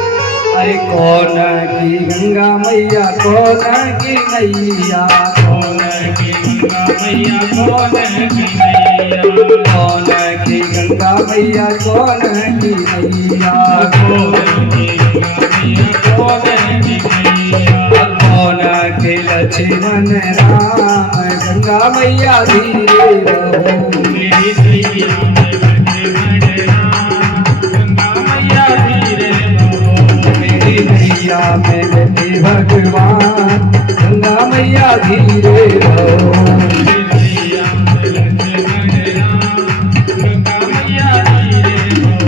कौन की गंगा मैया कौन की नैया कौन की गंगा मैया कौन की नैया कौन की गंगा मैया कौन की नैया कौन की गंगा मैया कौन की नैया कौन के लक्ष्मण राम गंगा मैया धीरे रहो मेरी सैया में लक्ष्मण राम गंगा मैया धीरे रहो मेरी नैया में बेटे भगवान गंगा मैया धीरे रहो मेरी सैया में लक्ष्मण राम गंगा मैया धीरे रहो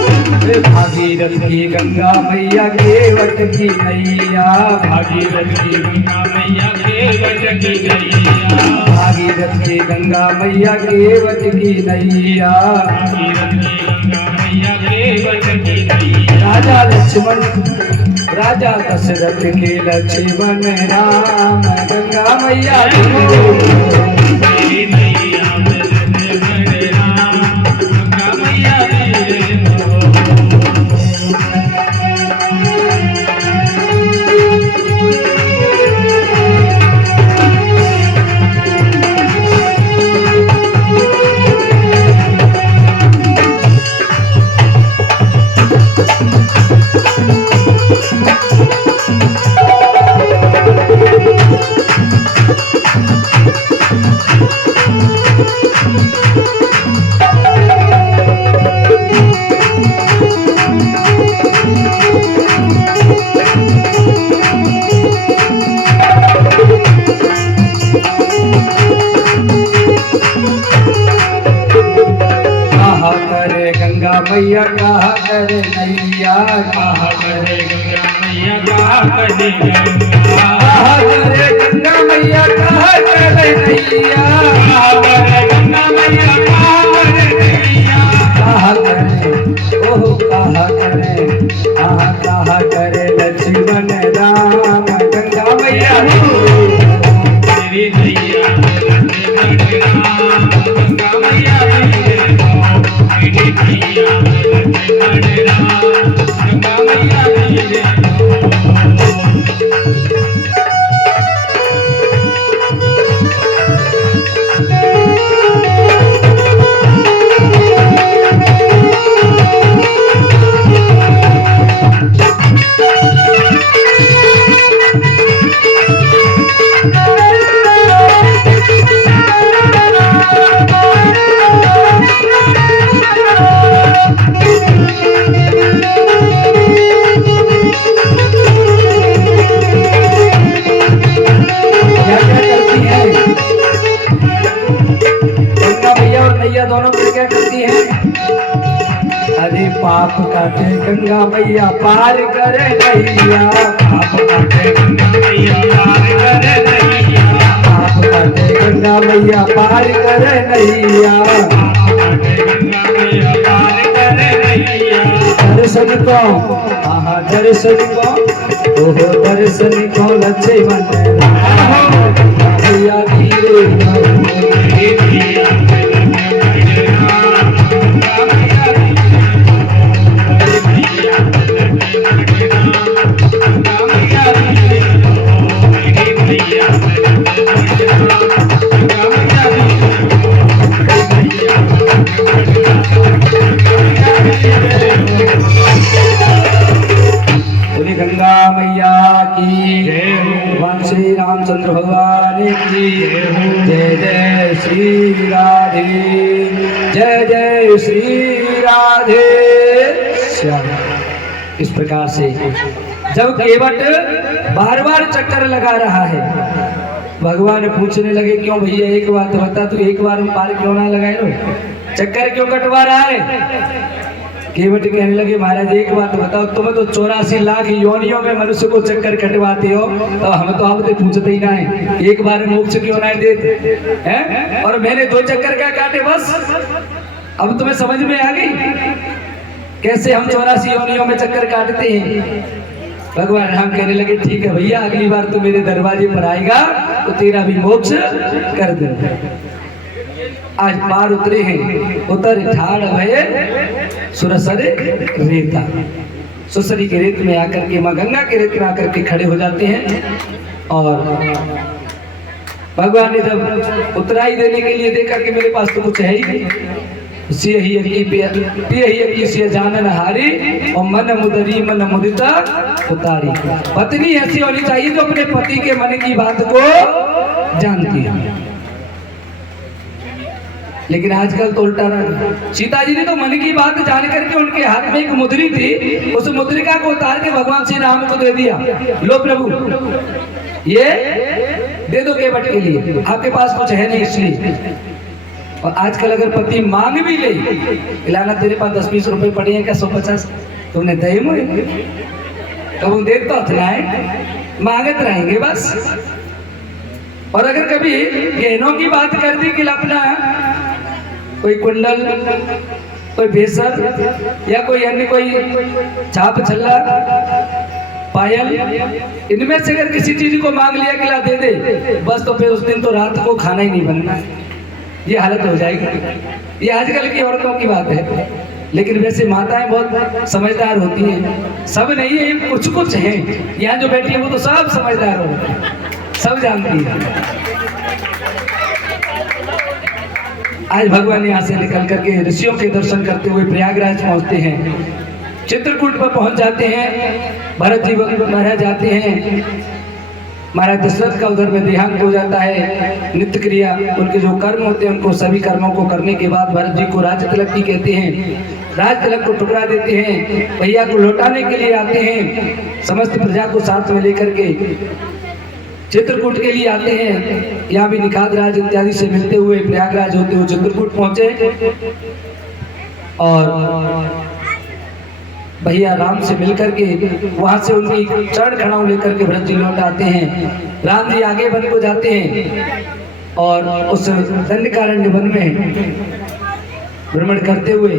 भागीरथ की गंगा मैया केवट की नैया भागीरथ की गंगा मैया केवट की नैया भागीरथ की गंगा मैया केवट की नैया भागीरथ की गंगा मैया केवट की नैया राजा लक्ष्मण राजा दशरथ के लक्ष्मण राम गंगा मैया मेरी नैया में लक्ष्मण राम गंगा मैया धीरे रहो कहा करे गंगा मैया कहा करे नैया कहा करे गंगा मैया कहा करे गंगा कहा करे गंगा मैया कहा करे नैया कहा करे गंगा मैया कहा करे नैया कहा करे ओह कहा करे लक्ष्मण राम गंगा मैया मेरी नैया में लक्ष्मण राम गंगा मैया धीरे रहो मेरी नैया में लक्ष्मण राम गंगा मैया धीरे रहो क्या क्या करती है गंगा मैया और नैया दोनों मिल क्या करती है अरे पाप काटे गंगा मैया पार करे नैया आप काटे गंगा मैया पार करे नैया पाप काटे गंगा मैया पार करे नैया काटे गंगा मैया पार करे नैया दर्शन को आहा दर्शन को ओहो दर्शन को लक्ष्मण राम गंगा मैया धीरे रहो मेरी नैया में लक्ष्मण राम गंगा मैया धीरे रहो मेरी नैया में लक्ष्मण राम गंगा मैया धीरे रहो मेरी नैया में लक्ष्मण राम गंगा मैया धीरे रहो मेरी नैया में लक्ष्मण राम गंगा मैया धीरे रहो श्री गंगा मैया की जय हो। भगवान श्री रामचंद्र भगवान की जय जय श्री राधे, जय जय श्री राधे श्याम। इस प्रकार से जब केवट बार बार चक्कर लगा रहा है, भगवान पूछने लगे क्यों भैया एक बात बता, तू एक बार में पार क्यों ना लगाए लो, चक्कर क्यों कटवा रहा है? केवट कहने लगे महाराज एक बात बताओ, तुम्हें तो 84 लाख योनियों में मनुष्य को चक्कर कटवाते हो, तो हम तो आपसे पूछते ही ना है एक बार मोक्ष क्यों ना देते हैं? और मैंने 2 चक्कर क्या काटे बस। अब तुम्हें समझ में आ गई कैसे हम 84 योनियों में चक्कर काटते हैं? भगवान राम कहने लगे ठीक है भैया, अगली बार तू मेरे दरवाजे पर आएगा तो तेरा भी मोक्ष कर दूंगा। आज पार उतरे हैं, उतर ठाड़ भये सुरसर रेता। सुसरी के रेत में आकर के, माँ गंगा के रेत में आकर के खड़े हो जाते हैं। और भगवान ने जब उतराई देने के लिए देखा कि मेरे पास तो कुछ है ही नहीं, सिय जानन हारी और मन मुदरी मन मुदिता उतारी। पत्नी ऐसी होनी चाहिए जो अपने पति के मन की बात को जानती है। लेकिन आजकल तो उल्टा रहा। सीता जी ने तो मन की बात जान करके उनके हाथ में एक मुद्री थी, उस मुद्रिका को उतार के भगवान श्री राम को दे दिया, लो प्रभु ये दे दो केवट के लिए, आपके पास कुछ है नहीं इसलिए। और आजकल अगर पति मांग भी ले, इलाना तेरे पास 10-20 रुपए पड़े हैं क्या, 150 तुमने दे मुझे, तो वो देख तो इतना है, मांगते रहेंगे बस। और अगर कभी गहनों की बात कर दी कि अपना कोई कुंडल, कोई भेसर या कोई अन्य कोई छाप छल्ला पायल, इनमें से अगर किसी चीज को मांग लिया कि ला दे दे, बस तो फिर उस दिन तो रात को खाना ही नहीं बनना, ये हालत हो जाएगी। ये आजकल की औरतों की बात है। लेकिन वैसे माताएं बहुत समझदार होती हैं, सब नहीं है, कुछ कुछ हैं यहाँ जो बैठी है वो तो सब समझदार होती है, सब जानती है। आज भगवान यहाँ से निकल करके ऋषियों के दर्शन करते हुए प्रयागराज पहुंचते हैं, चित्रकूट पर पहुंच जाते हैं। भरत जी महाराज जाते हैं, महाराज दशरथ का उधर में देहांत हो जाता है। नित्य क्रिया उनके जो कर्म होते हैं उनको सभी कर्मों को करने के बाद भरत जी को राज तिलक की कहते हैं, राज तिलक को टुकड़ा देते हैं, भैया को लौटाने के लिए आते हैं, समस्त प्रजा को साथ में लेकर के चित्रकूट के लिए आते हैं। यहाँ भी निखात राज इत्यादि से मिलते हुए प्रयागराज होते हुए चित्रकूट पहुंचे और भैया राम से मिलकर के वहां से उनकी चरण खड़ाऊ लेकर के भरत जी लौट आते हैं। राम जी आगे वन को जाते हैं और उस दंडकारण्य वन में भ्रमण करते हुए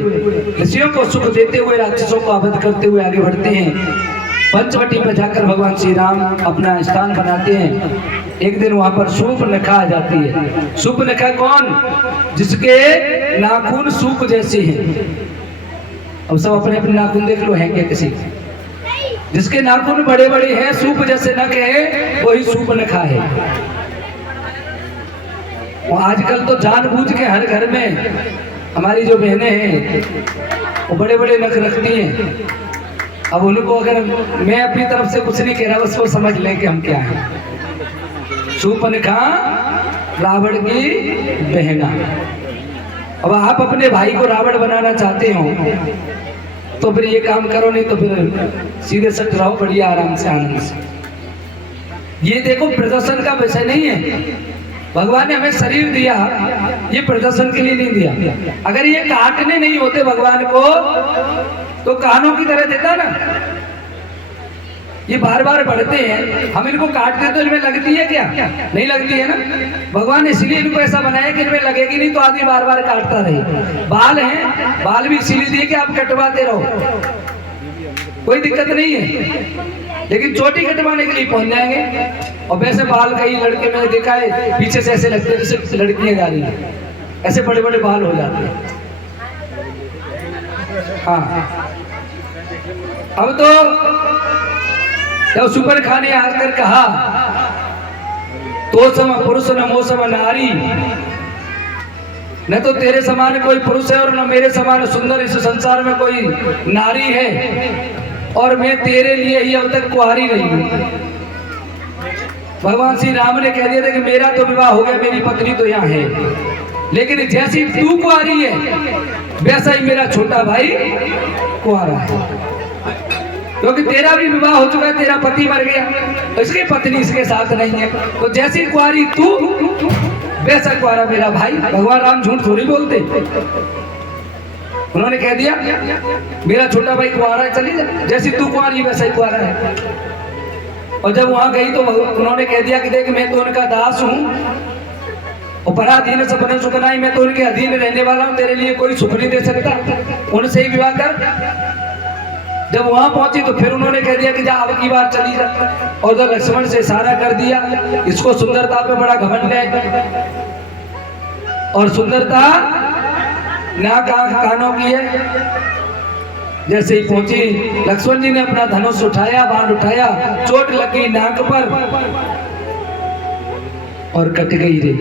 ऋषियों को सुख देते हुए राक्षसों को अवध करते हुए आगे बढ़ते हैं। पंचवटी पर जाकर भगवान श्री राम अपना स्थान बनाते हैं। एक दिन वहां पर शूर्पनखा आ जाती है। शूर्पनखा कौन? जिसके नाखून सूप जैसे हैं। अब सब अपने अपने नाखून देख लो, हैं क्या किसी? जिसके नाखून बड़े बड़े हैं, सूप जैसे नख है, वही शूर्पनखा है। वो आजकल तो जानबूझ के हर घर में हमारी जो बहनें हैं वो बड़े बड़े नख रखती हैं। अब उनको अगर मैं अपनी तरफ से कुछ नहीं कह रहा, बस वो समझ लें कि हम क्या हैं। शूर्पनखा रावण की बहना। अब आप अपने भाई को रावण बनाना चाहते हो तो फिर ये काम करो, नहीं तो फिर सीधे सट रहो बढ़िया आराम से आनंद से। ये देखो प्रदर्शन का विषय नहीं है। भगवान ने हमें शरीर दिया, ये प्रदर्शन के लिए नहीं दिया। अगर ये काटने नहीं होते भगवान को तो कानों की तरह देता ना। ये बार बार बढ़ते हैं, हम इनको काटते तो इनमें लगती है क्या? नहीं लगती है ना। भगवान ने इसलिए इनको ऐसा बनाया कि इनमें लगेगी नहीं तो आदमी बार बार काटता रहे। बाल हैं, बाल भी इसीलिए दिए कि आप कटवाते रहो, कोई दिक्कत नहीं है। लेकिन चोटी कटवाने के लिए पहुंच जाएंगे। और वैसे बाल कई लड़के मैंने देखा है पीछे से ऐसे लगते हैं जैसे लड़कियां जा रही हैं, ऐसे बड़े बड़े बाल हो जाते हैं। हाँ, अब तो जब शूर्पनखा ने आकर कहा तो सम पुरुष न मो सम नारी, न तो तेरे समान कोई पुरुष है और न मेरे समान सुंदर इस संसार में कोई नारी है, और मैं तेरे लिए ही अब तक कुंवारी रही हूँ। भगवान श्री राम ने कह दिया था कि मेरा तो विवाह हो गया, मेरी पत्नी तो यहाँ है, लेकिन जैसी तू कुंवारी है वैसा ही मेरा छोटा भाई कुंवारा है, क्योंकि तेरा भी विवाह हो चुका है, तेरा पति मर गया, इसकी पत्नी इसके साथ नहीं है, तो जैसी कुंवारी तू वैसा कुंवारा मेरा भाई। भगवान राम झूठ थोड़ी बोलते, उन्होंने कह दिया मेरा छोटा भाई कुंवारा है, चली जा, जैसी तू कुंवारी वैसा ही कुंवारा है। और जब वहां गई तो उन्होंने कह दिया कि देख मैं तो उनका दास हूँ और पराधीन से बने सुख नहीं, मैं तो उनके अधीन रहने वाला हूँ, तेरे लिए कोई सुख नहीं दे सकता, उनसे ही विवाह कर। जब वहां पहुंची तो फिर उन्होंने कह दिया कि जा अब की बार चली जा, और जब लक्ष्मण से इशारा कर दिया, इसको सुंदरता पे बड़ा घमंड है और सुंदरता नाक आंख कानों की है। जैसे ही पहुंची लक्ष्मण जी ने अपना धनुष उठाया, बाण उठाया, चोट लगी नाक पर और कट गई रे,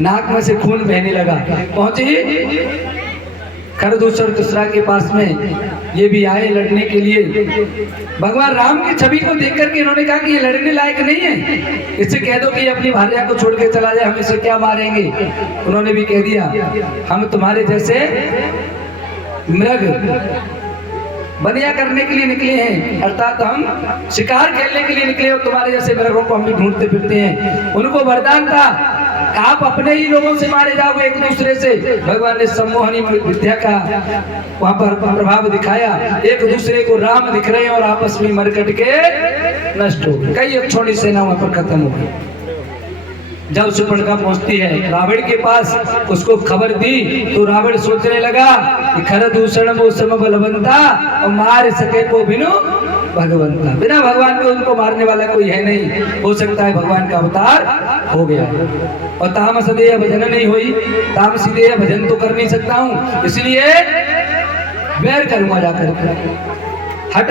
नाक में से खून बहने लगा। पहुंची खरदूषण दूसरा के पास में, ये भी आए लड़ने के लिए। भगवान राम की छवि को देख करके इन्होंने कहा कि ये लड़ने लायक नहीं है, इससे कह दो कि अपनी भार्या को छोड़ के चला जाए, हम इसे क्या मारेंगे। उन्होंने भी कह दिया हम तुम्हारे जैसे मृग बनिया करने के लिए निकले हैं, अर्थात हम शिकार खेलने के लिए निकले और तुम्हारे जैसे मृगों को हम भी ढूंढते फिरते हैं। उनको वरदान था आप अपने ही लोगों से मारे जाओगे एक दूसरे से। भगवान ने सम्मोहनी विद्या का वहां पर प्रभाव दिखाया, एक दूसरे को राम दिख रहे हैं और आपस में मरकट के नष्ट हो गए, कई अक्षौणी सेना वहां पर खत्म हो गई। जब सुपर्णखा पहुंचती है रावण के पास, उसको खबर दी तो रावण सोचने लगा कि खरदूषण वो सम बलवंता और मार सके को बिनु भगवंता, बिना भगवान के उनको मारने वाला कोई है नहीं, हो सकता है भगवान का अवतार हो गया। और तामस देह भजन नहीं हुई, तामसी देह भजन तो कर नहीं सकता हूँ, इसलिए बैर करूंगा जाकर, हट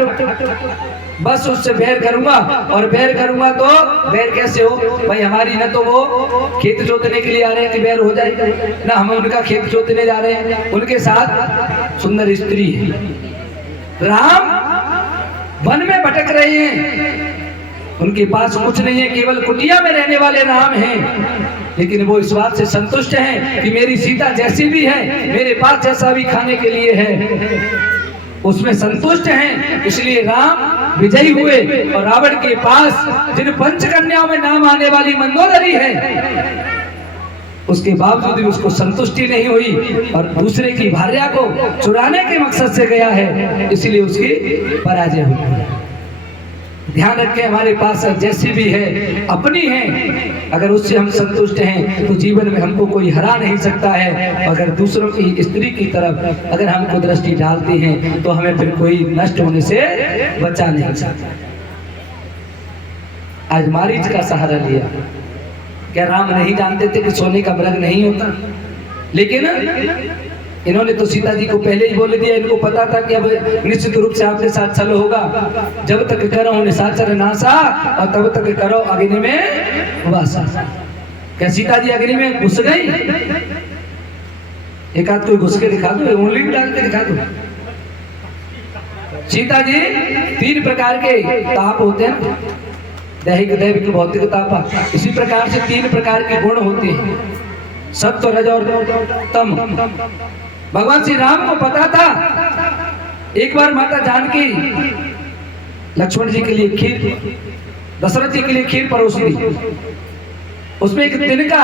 बस उससे बैर करूंगा। और बैर करूंगा तो बैर कैसे हो भाई, हमारी न तो वो खेत जोतने के लिए आ रहे हैं कि बैर हो जाए, ना हम उनका खेत जोतने जा रहे हैं, उनके साथ सुंदर स्त्री है। राम वन में भटक रहे हैं, उनके पास कुछ नहीं है, केवल कुटिया में रहने वाले राम हैं, लेकिन वो इस बात से संतुष्ट हैं कि मेरी सीता जैसी भी है, मेरे पास जैसा भी खाने के लिए है, उसमें संतुष्ट हैं। इसलिए राम विजयी हुए और रावण के पास जिन पंचकन्याओं में नाम आने वाली मंदोदरी है, उसके बावजूद भी उसको संतुष्टि नहीं हुई और दूसरे की भार्या को चुराने के मकसद से गया है, इसलिए उसकी पराजय हुई। ध्यान रखें, हमारे पास जैसी भी है अपनी है, अगर उससे हम संतुष्ट हैं तो जीवन में हमको कोई हरा नहीं सकता है। अगर दूसरों की स्त्री की तरफ अगर हमको दृष्टि डालते हैं तो हमें फिर कोई नष्ट होने से बचा नहीं सकता। आज मारीच का सहारा लिया, क्या राम नहीं जानते थे कि सोने का मृग नहीं होता, लेकिन इन्होंने तो सीता जी को पहले ही बोल दिया, इनको पता था कि अब निश्चित रूप से आपके साथ छल होगा, जब तक करो निशाचर नासा और तब तक करो अग्नि में वासा। क्या सीता जी अग्नि में घुस गई? एक आध कोई घुस के दिखा दो, उंगली भी डाल के दिखा दो। सीता जी 3 प्रकार के ताप होते हैं, दैहिक दैविक भौतिक ताप, इसी प्रकार से 3 प्रकार के गुण होते हैं, सत्व रज और तम। भगवान श्री राम को पता था, एक बार माता जानकी लक्ष्मण जी के लिए खीर, दशरथ जी के लिए खीर परोस दी, उसमें एक तिनका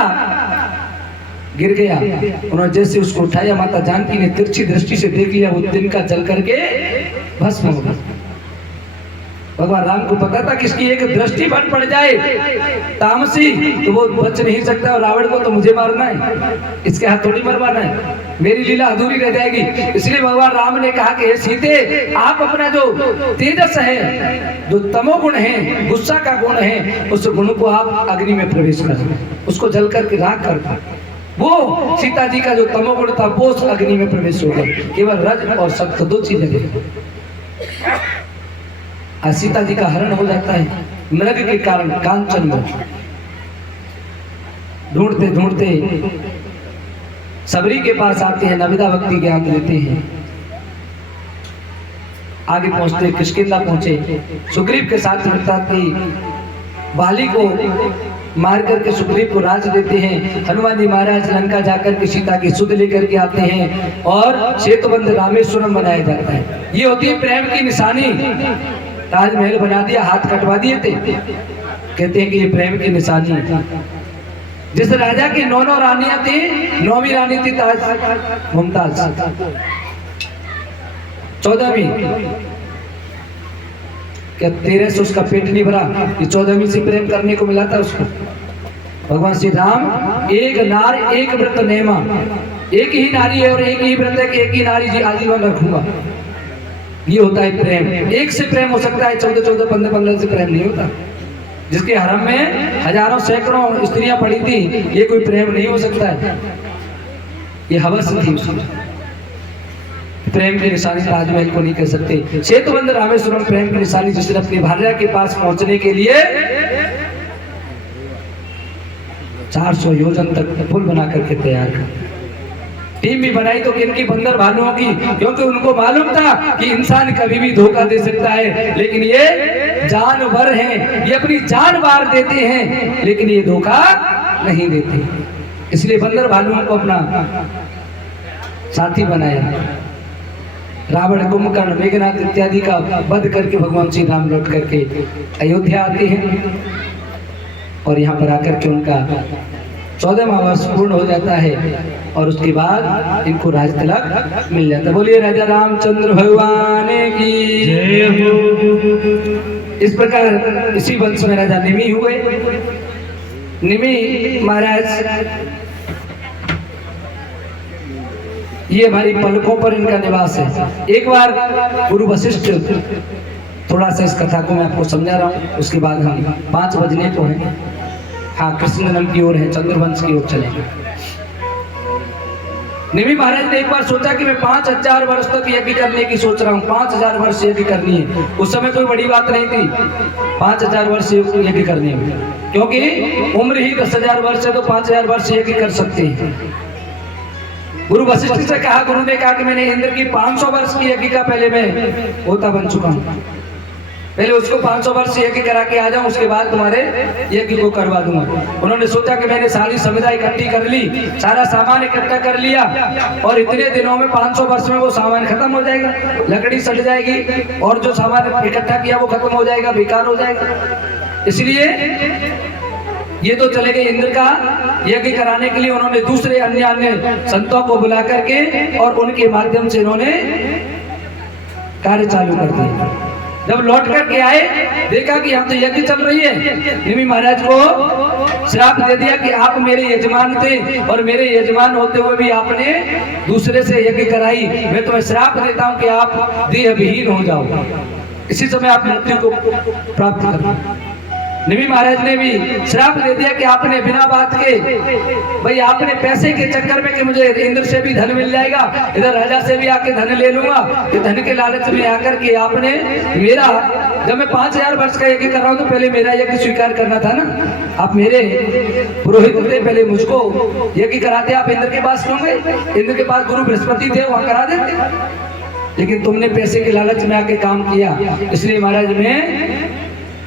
गिर गया, उन्होंने जैसे उसको उठाया, माता जानकी ने तिरछी दृष्टि से देख लिया, वो तिनका जल करके भस्म हो गया। भगवान राम को पता था कि इसकी एक दृष्टि बन पड़ जाए तामसी तो वो बच नहीं सकता, और रावण को तो मुझे मारना है, इसके हाथ थोड़ी मरवाना है, मेरी लीला अधूरी रह जाएगी। इसलिए भगवान राम ने कहा कि हे सीते, आप अपना जो तेजस है, जो तमोगुण है, गुस्सा का गुण है, उस गुण को आप अग्नि में प्रवेश करें, उसको जल करके राख कर दो। वो सीता जी का जो तमोगुण था वो अग्नि में प्रवेश हो गया, केवल रज और सत्व 2 चीजें लगे। आज सीता जी का हरण हो जाता है मृग के कारण, कांचन में ढूंढते ढूंढते सबरी के पास आते हैं, नविदा भक्ति ज्ञान देते हैं। आगे पहुंचते किष्किंधा पहुंचे। सुग्रीव के साथ वृत्तांत की बाली को मार करके सुग्रीव को राज देते हैं। हनुमान जी महाराज लंका जाकर के सीता की सुध लेकर के आते हैं और सेतुबंध रामेश्वरम बनाया जाता है। ये होती है प्रेम की निशानी। ताजमहल बना दिया, हाथ कटवा दिए थे, कहते हैं कि ये प्रेम की निशानी है। जिस राजा की 9 रानियां थी, 9वीं रानी थी ताज मुमताज, 14वीं क्या 13 से उसका पेट नहीं भरा, ये 14वीं से प्रेम करने को मिला था उसको। भगवान श्री राम एक नार एक व्रत नेमा, एक ही नारी है और एक ही व्रत है कि एक ही नारी जी आजीवन रखूंगा। ये होता है प्रेम। एक से प्रेम हो सकता है, 14, 15 से प्रेम नहीं होता। जिसके हरम में हजारों सैकड़ों स्त्रियां पड़ी थी, ये कोई प्रेम नहीं हो सकता है। ये हवस थी उसकी। प्रेम की निशानी ताजमहल को नहीं कर सकते। सेतुबंध रामेश्वरम प्रेम की निशानी, जिसने अपनी भार्या के पास पहुंचने के लिए 400 योजन तक पुल बना करके तैयार कर। टीम भी बनाई तो किनकी? बंदर भालुओं की, क्योंकि उनको मालूम था कि इंसान कभी भी धोखा दे सकता है, लेकिन ये जानवर हैं, ये अपनी जान मार देते हैं, लेकिन ये धोखा नहीं देते। इसलिए बंदर भालुओं को अपना साथी बनाया। रावण, कुंभकर्ण, मेघनाथ इत्यादि का वध करके भगवान श्री राम लौट करके अयोध्या आते हैं और यहाँ पर आकर के उनका 14वां वर्ष पूर्ण हो जाता है और उसके बाद इनको राज तिलक मिल जाता है। बोलिए राजा रामचंद्र भगवान की जय हो। इस प्रकार इसी वंश में राजा निमि हुए। निमि महाराज, ये हमारी पलकों पर इनका निवास है। एक बार गुरु वशिष्ठ, थोड़ा सा इस कथा को मैं आपको समझा रहा हूँ, उसके बाद हम 5 बजने को हैं। हाँ, कृष्ण जन्म की ओर है, चंद्रवंश की ओर चलेंगे। निमि महाराज ने एक बार सोचा कि मैं 5000 वर्ष तक यज्ञ करने की सोच रहा हूँ, 5000 वर्ष यज्ञ करनी है। उस समय कोई बड़ी बात नहीं थी 5000 वर्ष यज्ञ करने में, क्योंकि उम्र ही 10,000 वर्ष है, तो 5000 वर्ष यज्ञ कर सकते हैं। गुरु वशिष्ठ से कहा, गुरु ने कहा कि मैंने इंद्र की 500 वर्ष की यज्ञ का पहले मैं होता बन चुका हूँ, पहले उसको 500 वर्ष यज्ञ करा के आ जाऊं, उसके बाद तुम्हारे यज्ञ को करवा दूंगा। उन्होंने सोचा कि मैंने सारी संविदा इकट्ठी कर ली, सारा सामान इकट्ठा कर लिया और इतने दिनों में 500 वर्ष में वो सामान खत्म हो जाएगा, लकड़ी सड़ जाएगी और जो सामान इकट्ठा किया वो खत्म हो जाएगा, बेकार हो जाएगा। इसलिए ये तो चले गए इंद्र का यज्ञ कराने के लिए। उन्होंने दूसरे अन्य संतों को बुला करके और उनके माध्यम से इन्होंने कार्य चालू कर दिया। जब लौट करके आए, देखा कि यहाँ तो यज्ञ चल रही है। निमि महाराज को श्राप दे दिया कि आप मेरे यजमान थे और मेरे यजमान होते हुए भी आपने दूसरे से यज्ञ कराई, मैं तुम्हें श्राप देता हूँ कि आप देह विहीन हो जाओ, इसी समय आप मृत्यु को प्राप्त कर। निमि महाराज ने भी श्राप दे दिया कि आपने बिना बात के, भाई आपने पैसे के चक्कर में कि मुझे इंद्र से भी धन मिल जाएगा, इधर राजा से भी आके धन ले लूंगा, ये धन के लालच में आकर के आपने मेरा, जब मैं 5000 वर्ष का यज्ञ कर रहा हूँ तो पहले मेरा यज्ञ स्वीकार करना था ना। आप मेरे पुरोहित थे, पहले मुझको यज्ञ कराते। आप इंद्र के पास क्यों गए? इंद्र के पास गुरु बृहस्पति थे, वहां करा देते, लेकिन तुमने पैसे के लालच में आके काम किया। इसलिए महाराज मैं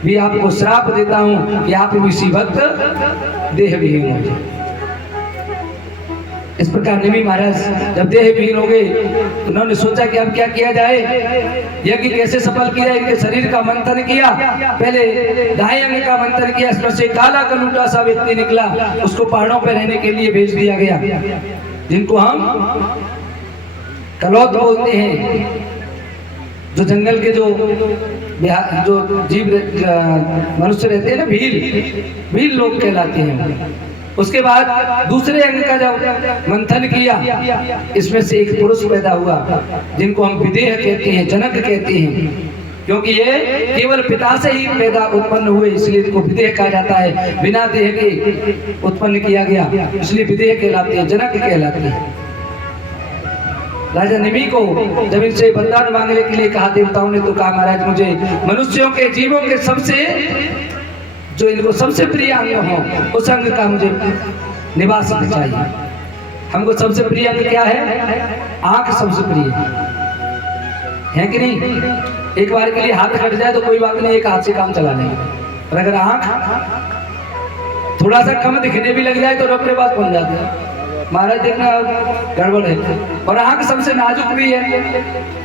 भी आपको श्राप देता हूं कि आप इसी वक्त देह विहीन हो जाए। इस प्रकार निमि महाराज जब देह विहीन हो गए, उन्होंने सोचा कि अब क्या किया जाए, यज्ञ कैसे सफल किया। इनके शरीर का मंथन किया, पहले दाएं अंग का मंथन किया, इसमें से काला कलूटा सा व्यक्ति निकला, उसको पहाड़ों पर रहने के लिए भेज दिया गया, जिनको हम कलौत बोलते हैं। जो जंगल के जो जीव मनुष्य रहते हैं ना, भील लोग कहलाते हैं। उसके बाद दूसरे अंग का जब मंथन किया, इसमें से एक पुरुष पैदा हुआ, जिनको हम विदेह कहते हैं, जनक कहते हैं, क्योंकि ये केवल पिता से ही पैदा उत्पन्न हुए, इसलिए इनको विदेह कहा जाता है। बिना देह के उत्पन्न किया गया, इसलिए विदेह कहलाते हैं, जनक कहलाते हैं। राजा निमि को जब इनसे वरदान मांगने के लिए कहा देवताओं ने, तो कहा महाराज मुझे मनुष्यों के जीवों के सबसे जो इनको सबसे प्रिय अंग हो, उस अंग का मुझे निवास चाहिए। हमको सबसे प्रिय अंग क्या है? आंख सबसे प्रिय है। है कि नहीं? एक बार के लिए हाथ कट जाए तो कोई बात नहीं, एक हाथ से काम चला लेंगे। और अगर आंख थोड़ा सा कम दिखने भी लग जाए तो रबड़े बात बन जाती है, महाराज देखना गड़बड़ है। और आंख सबसे नाजुक भी है,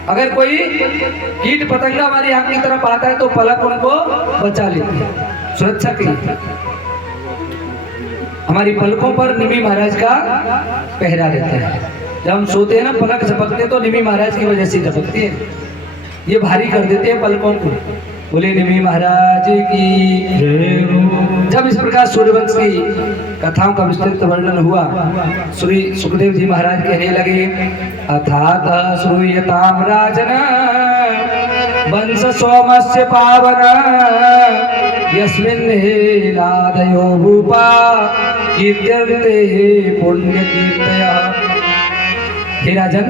अगर कोई कीट पतंगा हमारी आंख की तरफ आता है तो पलक उनको बचा लेती है, सुरक्षा के लिए। हमारी पलकों पर निमि महाराज का पहरा रहता है। जब हम सोते हैं ना, पलक झपकते तो निमि महाराज की वजह से झपकती है, ये भारी कर देते हैं पलकों को। बोले निमि महाराज की। जब इस प्रकार सूर्यवंश की कथाओं का विस्तृत वर्णन हुआ, श्री सुखदेव जी महाराज कहने लगे, अथात श्रूयताम राजन वंश सोमस्य पावन यस्मिन् नादयो भूपा कीर्त्यन्ते पुण्य कीर्तया। हे राजन,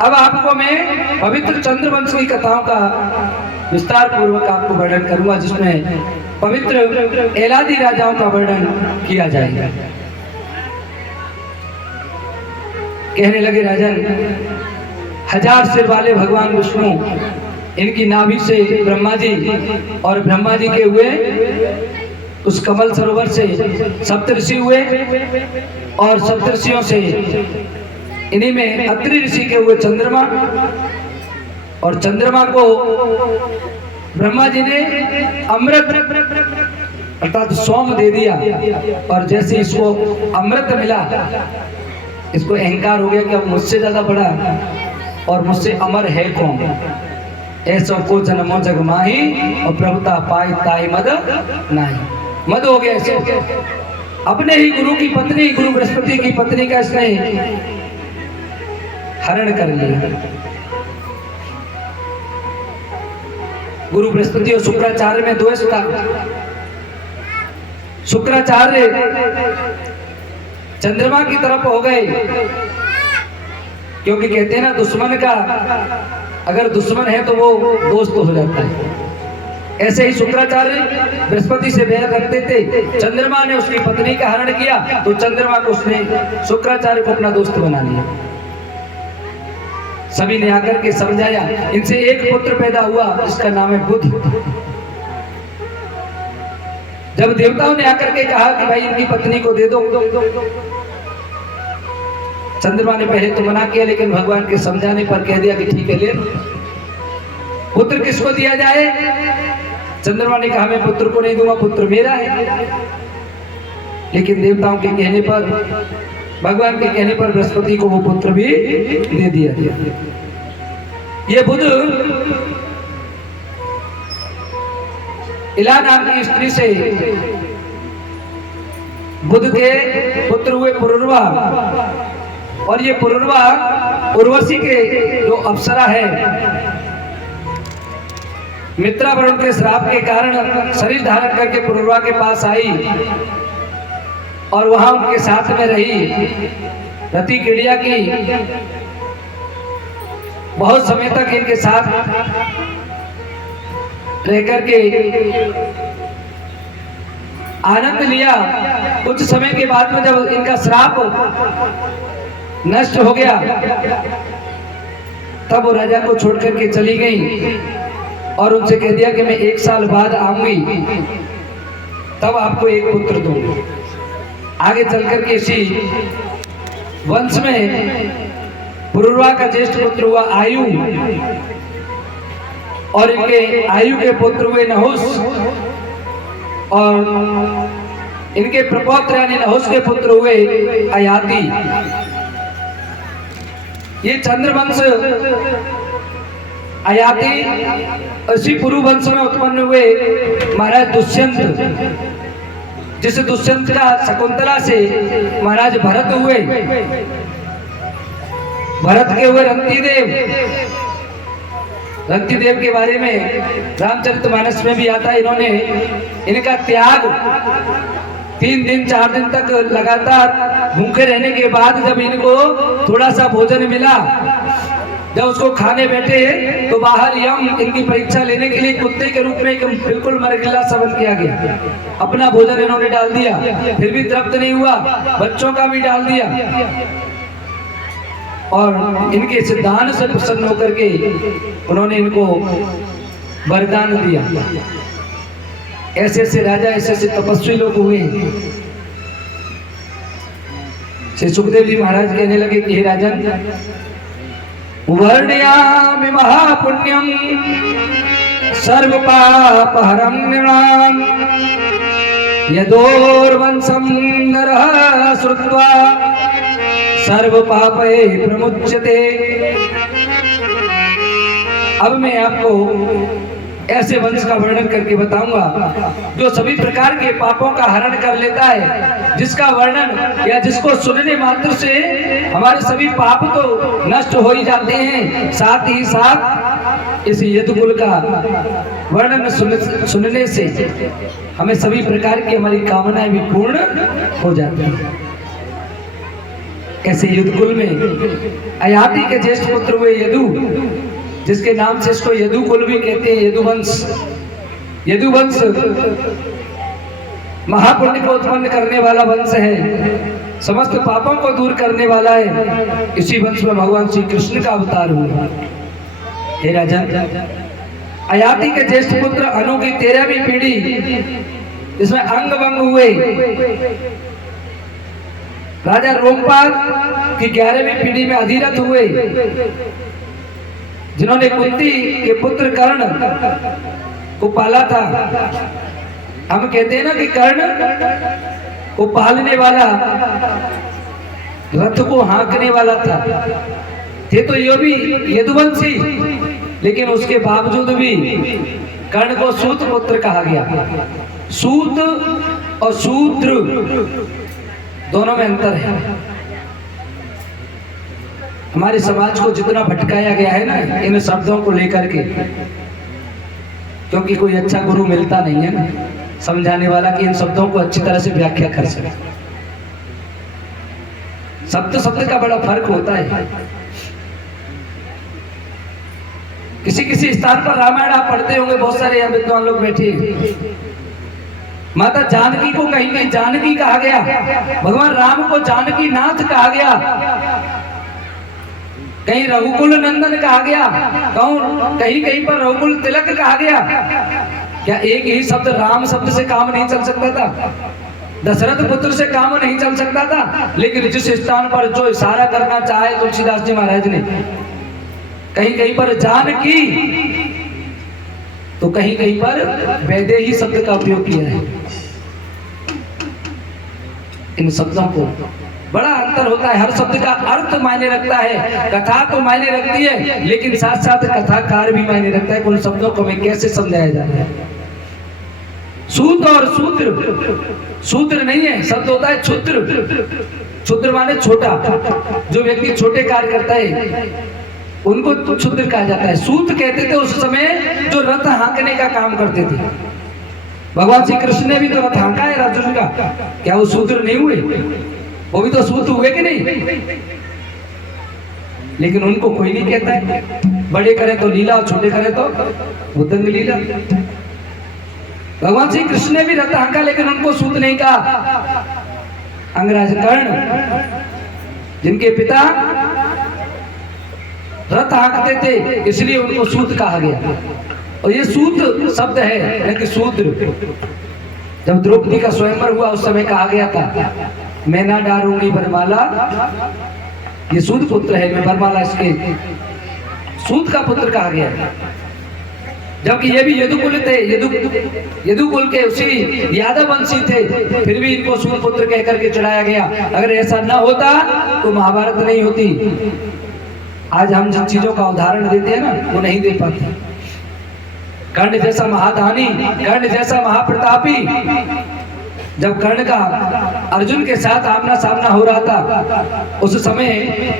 अब आपको मैं पवित्र चंद्रवंश की कथाओं का विस्तार पूर्वक आपको वर्णन करूंगा, जिसमें पवित्र एलादी राजाओं का वर्णन किया जाएगा। कहने लगे राजन, 1000 सिर वाले भगवान विष्णु, इनकी नाभि से ब्रह्मा जी, और ब्रह्मा जी के हुए उस कमल सरोवर से सप्तऋषि हुए, और सप्तऋषियों से इन्हीं में अत्रि ऋषि के हुए चंद्रमा, और चंद्रमा को ब्रह्मा जी ने अमृत अर्थात सोम दे दिया। और जैसे इसको अमृत मिला, इसको अहंकार हो गया कि अब मुझसे ज्यादा बड़ा और मुझसे अमर है कौन, ऐसा को जन्मो जग माही और प्रभुता पाई ताई मद नहीं। मद हो गया ऐसे, अपने ही गुरु की पत्नी, गुरु बृहस्पति की पत्नी का इसने हरण कर लिया। गुरु बृहस्पति और शुक्राचार्य में द्वेष था। शुक्राचार्य चंद्रमा की तरफ हो गए, क्योंकि कहते हैं ना, दुश्मन का अगर दुश्मन है तो वो दोस्त हो जाता है। ऐसे ही शुक्राचार्य बृहस्पति से बैर रखते थे। चंद्रमा ने उसकी पत्नी का हरण किया तो चंद्रमा को उसने शुक्राचार्य को अपना दोस्त बना लिया। सभी ने आकर के समझाया, इनसे एक पुत्र पैदा हुआ जिसका नाम है बुध। जब देवताओं ने आकर के कहा कि भाई इनकी पत्नी को दे दो, चंद्रमा ने पहले तो मना किया, लेकिन भगवान के समझाने पर कह दिया कि ठीक है, ले लो। पुत्र किसको दिया जाए? चंद्रमा ने कहा, मैं पुत्र को नहीं दूंगा, पुत्र मेरा है। लेकिन देवताओं के कहने पर, भगवान के कहने पर बृहस्पति को वो पुत्र भी दे दिया। ये बुध इला नाम की स्त्री से बुध के पुत्र हुए पुरुरवा, और ये पुरुरवा उर्वशी के जो अप्सरा है, मित्रा वरुण के श्राप के कारण शरीर धारण करके पुरुरवा के पास आई और वहां उनके साथ में रही, रति क्रीड़ा की। बहुत समय तक इनके साथ रहकर के आनंद लिया। कुछ समय के बाद में जब इनका श्राप नष्ट हो गया, तब वो राजा को छोड़कर के चली गई और उनसे कह दिया कि मैं 1 साल बाद आऊंगी, तब आपको एक पुत्र दूंगी। आगे चलकर के इसी वंश में पुरुरवा का ज्येष्ठ पुत्र हुआ आयु, और इनके आयु के पुत्र हुए नहुस, और इनके प्रपौत्र यानी नहुस के पुत्र हुए अयाति। ये चंद्रवंश अयाति इसी पुरु वंश में उत्पन्न हुए महाराज दुष्यंत, जिस दुष्यंत का शकुंतला से महाराज भरत हुए। भरत के हुए रंतिदेव। रंतिदेव के बारे में रामचरितमानस में भी आता है। इन्होंने इनका त्याग 3 दिन 4 दिन तक लगातार भूखे रहने के बाद जब इनको थोड़ा सा भोजन मिला, जब उसको खाने बैठे तो बाहर यम इनकी परीक्षा लेने के लिए कुत्ते के रूप में एक बिल्कुल मरगिल्ला सवन किया गया। अपना भोजन इन्होंने डाल दिया, फिर भी तृप्त नहीं हुआ, बच्चों का भी डाल दिया। और इनके सिद्धांत से प्रसन्न होकर के उन्होंने इनको वरदान दिया। ऐसे ऐसे राजा, ऐसे ऐसे तपस्वी लोग हुए। श्री सुखदेव जी महाराज कहने लगे कि हे राजन, वर्णयामि महापुण्यम सर्व पापहरं नृणाम् यदोर्वंशं नरः श्रुत्वा सर्व पापै प्रमुच्यते। अब मैं आपको ऐसे वंश का वर्णन करके बताऊंगा जो सभी प्रकार के पापों का हरण कर लेता है, जिसका वर्णन या जिसको सुनने मात्र से हमारे सभी पाप तो नष्ट हो ही जाते हैं, साथ ही साथ इस यदुकुल का वर्णन सुनने से हमें सभी प्रकार की हमारी कामनाएं भी पूर्ण हो जाती हैं। ऐसे यदुकुल में अयाति के ज्येष्ठ पुत्र हुए यदु, जिसके नाम से इसको यदुकुल भी कहते हैं, यदुवंश। यदुवंश महापुण्य को उत्पन्न करने वाला वंश है, समस्त पापों को दूर करने वाला है। इसी वंश में भगवान श्री कृष्ण का अवतार हुआ। हे राजन, अयाति के ज्येष्ठ पुत्र अनु की 13वीं पीढ़ी, इसमें अंग भंग हुए। राजा रोमपाल की 11वीं पीढ़ी में अधिरथ हुए, जिन्होंने कुंती के पुत्र कर्ण को पाला था। हम कहते हैं ना कि कर्ण को पालने वाला, रथ को हाँकने वाला था। थे तो ये भी यदुवंशी, लेकिन उसके बावजूद भी कर्ण को सूत पुत्र कहा गया। सूत और शूद्र दोनों में अंतर है। हमारे समाज को जितना भटकाया गया है ना इन शब्दों को लेकर के, क्योंकि कोई अच्छा गुरु मिलता नहीं है ना समझाने वाला कि इन शब्दों को अच्छी तरह से व्याख्या कर सके। शब्द शब्द का बड़ा फर्क होता है। किसी किसी स्थान पर रामायण आप पढ़ते होंगे, बहुत सारे यहाँ विद्वान लोग बैठे हैं। माता जानकी को कहीं कहीं जानकी कहा गया, भगवान राम को जानकी नाथ कहा गया, कहीं रघुकुल नंदन कहा गया, कहीं कहीं पर रघुकुल तिलक कहा गया। क्या एक ही शब्द राम शब्द से काम नहीं चल सकता था? दशरथ पुत्र से काम नहीं चल सकता था? लेकिन जिस स्थान पर जो इशारा करना चाहे तुलसीदास जी महाराज ने, कहीं कहीं पर जानकी तो कहीं कहीं पर वैदेही शब्द का उपयोग किया है। इन शब्दों को बड़ा अंतर होता है। हर शब्द का अर्थ मायने रखता है। कथा तो मायने रखती है, लेकिन साथ साथ कथाकार भी मायने रखता है। उन शब्दों को हमें कैसे समझाया जाता है। सूत और शूद्र, शूद्र नहीं है, शब्द होता है क्षुद्र। क्षुद्र माने छोटा, जो व्यक्ति छोटे कार्य करता है उनको क्षुद्र कहा जाता है। सूत कहते थे उस समय जो रथ हाँकने का काम करते थे। भगवान श्री कृष्ण ने भी तो रथ हाँका है अर्जुन का, क्या वो शूद्र नहीं हुए? वो भी तो सूत हुए कि नहीं? लेकिन उनको कोई नहीं कहता है। बड़े करे तो लीला और छोटे करे तो उदंग लीला। भगवान श्री कृष्ण ने भी रथ हाँका, लेकिन उनको सूत नहीं कहा। अंगराज कर्ण, जिनके पिता रथ हाँकते थे, इसलिए उनको सूत कहा गया। और ये सूत शब्द है कि शूद्र। जब द्रौपदी का स्वयंवर हुआ उस समय कहा गया था, मैं ना डारूंगी वरमाला, ये सूत पुत्र है, मैं वरमाला इसके सूत का पुत्र कहा गया। जबकि ये भी यदुकुल थे, यदुकुल के उसी यादव वंशी थे, फिर भी इनको सूत पुत्र कह करके चढ़ाया गया। अगर ऐसा न होता तो महाभारत नहीं होती। आज हम जिन चीजों का उदाहरण देते हैं ना, वो नहीं दे पाते। कर्ण जैसा महादानी, कर्ण जैसा महाप्रतापी, जब कर्ण का अर्जुन के साथ आमना सामना हो रहा था, उस समय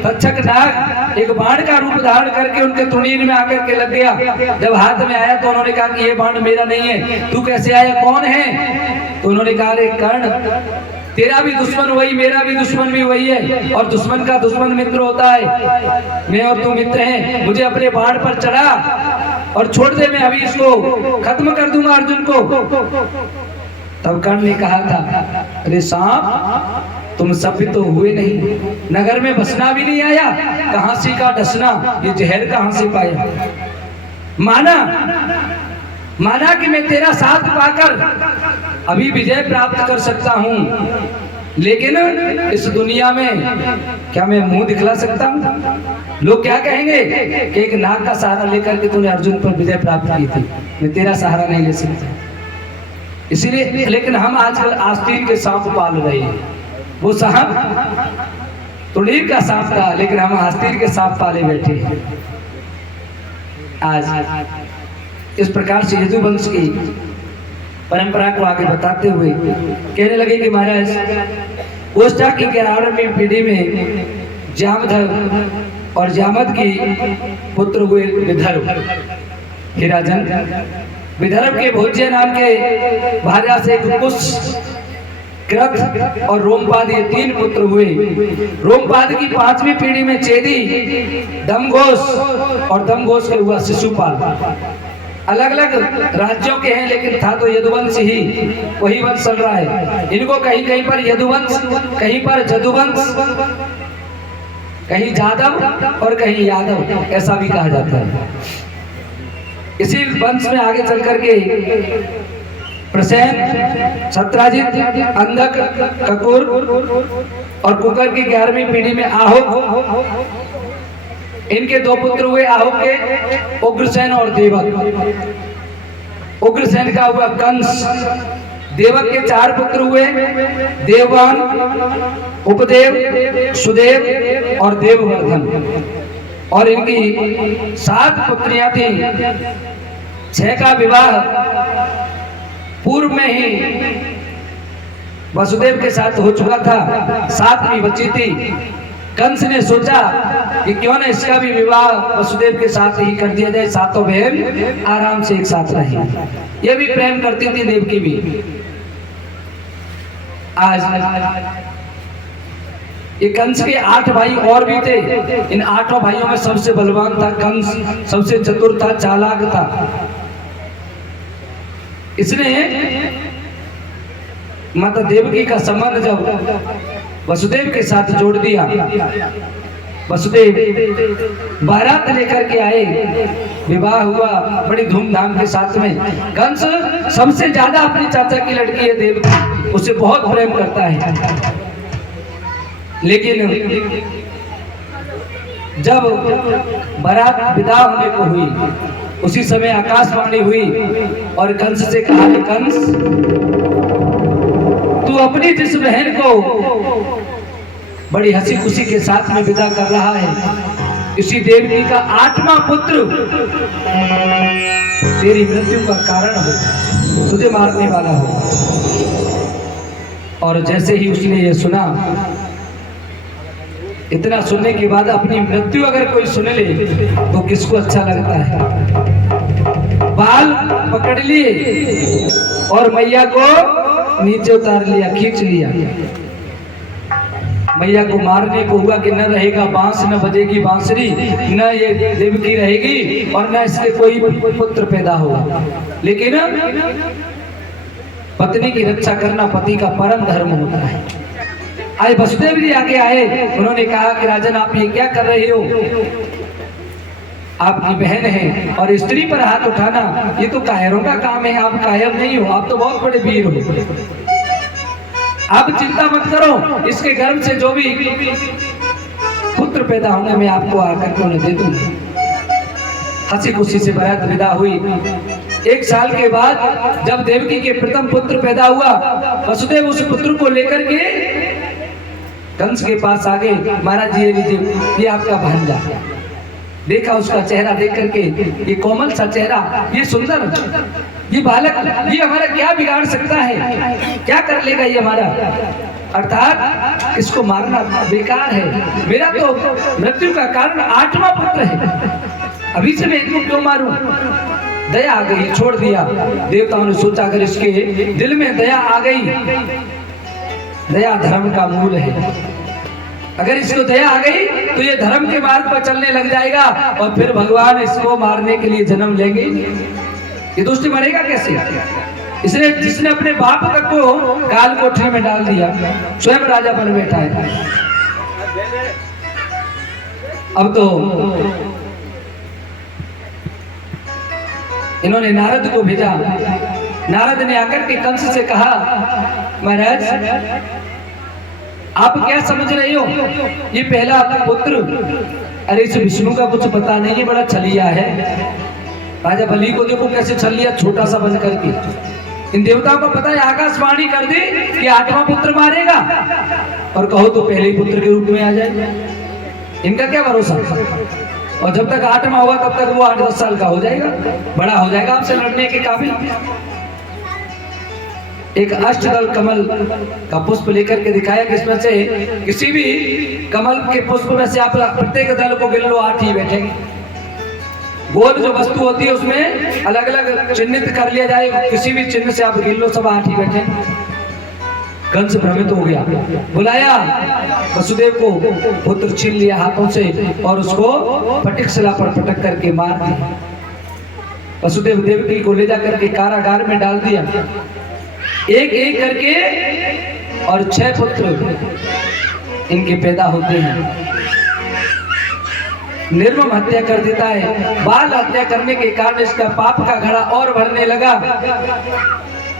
तक्षक नाग एक बाण का रूप धारण करके उनके तुणीर में आकर के लग गया। जब हाथ में आया तो उन्होंने कहा कि ये बाण मेरा नहीं है, तू कैसे आया, कौन है? तो उन्होंने कहा, अरे कर्ण, तेरा भी दुश्मन वही, मेरा भी दुश्मन भी वही है, और दुश्मन का दुश्मन मित्र होता है। मैं और तू मित्र हैं। मुझे अपने बाण पर चढ़ा और छोड़ दे, मैं अभी इसको खत्म कर दूंगा अर्जुन को। तब कर्ण ने कहा था, अरे सांप, तुम सभ्य तो हुए नहीं, नगर में बसना भी नहीं आया, कहां से का डसना, ये जहर कहां से पाया। माना कि मैं तेरा साथ पाकर अभी विजय प्राप्त कर सकता हूं, लेकिन इस दुनिया में क्या मैं मुंह दिखला सकता हूं? लोग क्या कहेंगे कि एक नाग का सहारा लेकर के तूने अर्जुन पर विजय प्राप्त की थी, मैं तेरा सहारा नहीं ले सकता। इसीलिए, लेकिन हम आजकल आस्तीन के सांप पाल रहे हैं। वो सांप तुड़ीर का सांप था, लेकिन हम आस्तीन के सांप पाले बैठे हैं। आज इस प्रकार से यदुवंश की परंपरा को आगे बताते हुए कहने लगे कि महाराज, कोष्टा की 11वीं पीढ़ी में जामधर और जामद की पुत्र हुए विदर्भ। हे राजन, विदर्भ के भोज्य नाम के भार्या से कुश, कृत और रोमपाद, ये 3 पुत्र हुए। रोमपाद की 5वीं पीढ़ी में चेदी, दमघोष और दमघोष के हुआ शिशुपाल। अलग अलग राज्यों के हैं, लेकिन था तो यदुवंश ही, वही वंश चल रहा है। इनको कहीं कहीं पर यदुवंश, कहीं पर जदुवंश, कहीं जादव और कहीं यादव, ऐसा भी कहा जाता है। इसी वंश में आगे चल करके प्रसेन, सत्राजित, अंधक, ककुर और कुकर की 11वीं पीढ़ी में आहुक, इनके 2 पुत्र हुए आहुक के, उग्रसेन और देवक। उग्रसेन का हुआ कंस। देवक के 4 पुत्र हुए, देववान, उपदेव, सुदेव और देववर्धन। और इनकी 7 पुत्रियां थी। 6 का विवाह पूर्व में ही वसुदेव के साथ हो चुका था, 7वीं बची थी। कंस ने सोचा कि क्यों ना इसका भी विवाह वसुदेव के साथ ही कर दिया जाए, 7 बहन आराम से एक साथ रहे। ये भी प्रेम करती थी देवकी भी। आज ये कंस के 8 भाई और भी थे। इन 8 भाइयों में सबसे बलवान था कंस, सबसे चतुर था, चालाक था। इसने माता देवकी का संबंध जब वसुदेव के साथ जोड़ दिया, वसुदेव बारात लेकर के आए, विवाह हुआ बड़ी धूमधाम के साथ में। कंस सबसे ज्यादा अपनी चाचा की लड़की है देवकी, उसे बहुत प्रेम करता है। लेकिन जब बारात विदा होने को हुई, उसी समय आकाशवाणी हुई और कंस से कहा, कंस, तू अपनी जिस बहन को बड़ी हंसी खुशी के साथ में विदा कर रहा है, इसी देवकी का 8वां पुत्र तेरी मृत्यु का कारण हो, तुझे मारने वाला हो। और जैसे ही उसने ये सुना, इतना सुनने के बाद अपनी मृत्यु अगर कोई सुन ले तो किसको अच्छा लगता है। बाल पकड़ लिए और मैया को नीचे उतार लिया, खींच लिया। मैया को मारने को हुआ कि न रहेगा बांस, न बजेगी बांसुरी, न ये देवकी रहेगी और न इसके कोई पुत्र पैदा होगा। लेकिन पत्नी की रक्षा करना पति का परम धर्म होता है। आज वसुदेव जी आगे आए, उन्होंने कहा कि राजन, आप ये क्या कर रहे हो? आपकी बहन है और स्त्री पर हाथ उठाना ये तो कायरों का काम है। आप कायर नहीं हो, आप तो बहुत बड़े वीर हो। आप चिंता मत करो, इसके गर्भ से जो भी पुत्र पैदा होंगे मैं आपको आकर के उन्हें दे दूंगा। हंसी खुशी से बारात विदा हुई। 1 साल के बाद जब देवकी के प्रथम पुत्र पैदा हुआ, वसुदेव उस पुत्र को लेकर के कंस के पास आ गए। महाराज जी, ये लीजिए, ये आपका भांजा। देखा उसका चेहरा देख करके, ये कोमल सा चेहरा, ये सुंदर, ये बालक, ये हमारा क्या बिगाड़ सकता है? क्या कर लेगा ये हमारा? अर्थात इसको मारना बेकार है। मेरा तो मृत्यु का कारण 8वां पुत्र है, अभी से मैं इनको क्यों मारूं? दया आ गई, छोड़ दिया। देवताओं ने सोचा अगर इसके दिल में दया आ गई, दया धर्म का मूल है, अगर इसको दया आ गई तो ये धर्म के मार्ग पर चलने लग जाएगा और फिर भगवान इसको मारने के लिए जन्म लेंगे। ये दुष्ट मरेगा कैसे? इसने जिसने अपने बाप तक को काल कोठरी में डाल दिया, स्वयं राजा बन बैठा है। अब तो इन्होंने नारद को भेजा। नारद ने आकर के कंस से कहा, महाराज आप क्या समझ रहे हो, ये पहला पुत्र, अरे इस विष्णु का कुछ पता नहीं है, बड़ा छलिया है। राजा बलि को देखो कैसे छल लिया, छोटा सा बन करके। इन देवताओं को पता है आकाशवाणी कर दी कि 8वां पुत्र मारेगा, और कहो तो पहले ही पुत्र के रूप में आ जाए। इनका क्या भरोसा, और जब तक 8वां होगा तब तक वो 8-10 साल का हो जाएगा, बड़ा हो जाएगा आपसे लड़ने के काबिल। एक अष्टदल कमल का पुष्प लेकर के दिखाया कि इसमें से किसी भी कमल के पुष्प में से आप प्रत्येक दल को गिन लो, 8 ही बैठेंगे। गोल जो वस्तु होती है उसमें अलग अलग चिन्हित कर लिया जाए, किसी भी चिन्ह से आप गिन लो, सब 8 ही बैठे। कंस भ्रमित हो गया, बुलाया वसुदेव को, पुत्र छीन लिया हाथों से और उसको पटिक शिला पर पटक करके मार दिया। वसुदेव देवकी को ले जाकर के कारागार में डाल दिया, एक एक करके, और 6 पुत्र इनके पैदा होते हैं। निर्मम हत्या कर देता है। बाल हत्या करने के कारण इसका पाप का घड़ा और भरने लगा।